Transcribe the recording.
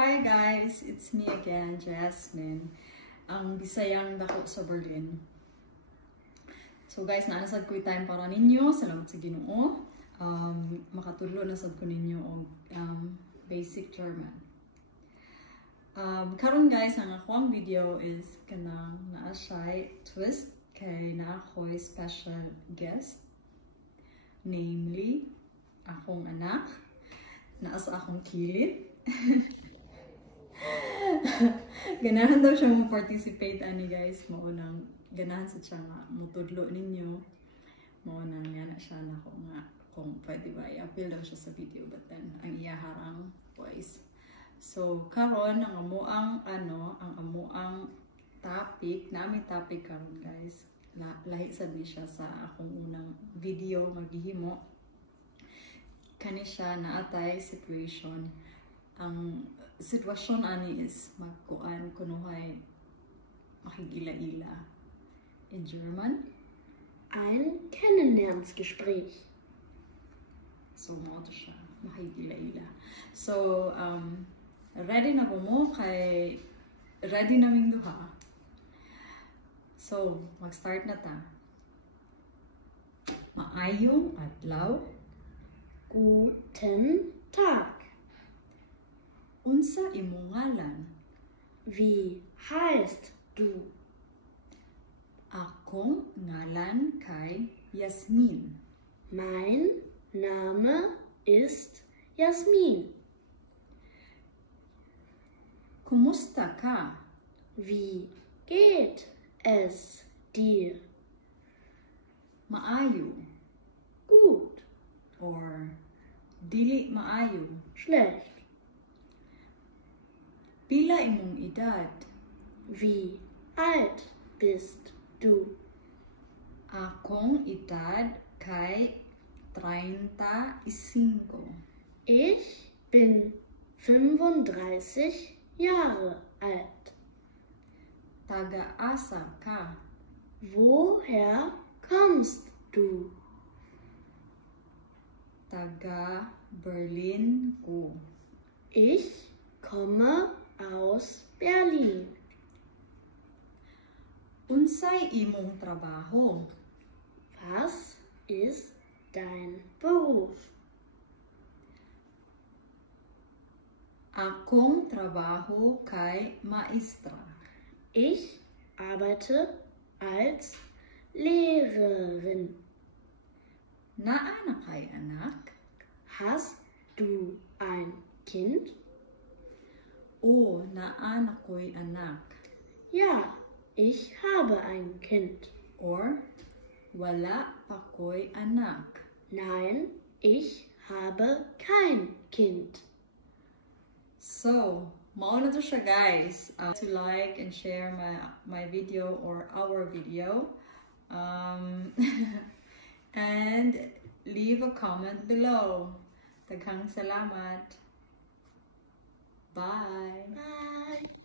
Hi guys, it's me again, Jasmine, ang bisayang dako sa Berlin. So guys, naanasad ko yung time para ninyo, salamat sa Ginoo. Makatudlo na sad ko ninyo og basic German. Karon guys, ang akong video is kanang naa siya twist kay naa ako'y special guest, namely akong anak naa sa akong kilid. Ganahan daw siya mo participate ani guys, mao nang ganahan sa siya nga mutudlo ninyo, mao nang nga na siya na ko nga kung pwede ba i-appeal daw siya sa video, but then ang iya harang voice. So karon ang amuang ang amuang topic karon guys, lahi sad ni siya sa akong unang video maghihimo. Kani siya naatay situation. Ang sitwasyon ani is magkuan kunuhay makigila-ila in German. Ein Kennenlerngespräch. So mo to siya makigila-ila. So ready na ko mo kay ready naming duha. So mag-start na ta. Maayong adlaw. Guten Tag. Unsa imong ngalan? Wie heißt du? Akong ngalan kay Yasmin. Mein Name ist Jasmin. Kumusta ka? Wie geht es dir? Maayo Gut. or dili maayo. Schlecht. Pila imong edad? Wie alt bist du? Akong edad kay 35. Ich bin 35 Jahre alt. Taga-asa ka? Woher kommst du? Taga Berlin ko. Ich komme aus Berlin. Unsay imong trabaho? Was ist dein Beruf? Akong trabaho kay maestra. Ich arbeite als Lehrerin. Naa na kay anak? Hast du ein Kind? O, naa na ko'y anak. Ja, ich habe ein Kind. Or, wala pa ko'y anak. Nein, ich habe kein Kind. So, mao na to siya guys. To like and share my video or our video. And leave a comment below. Daghang salamat. Bye. Bye.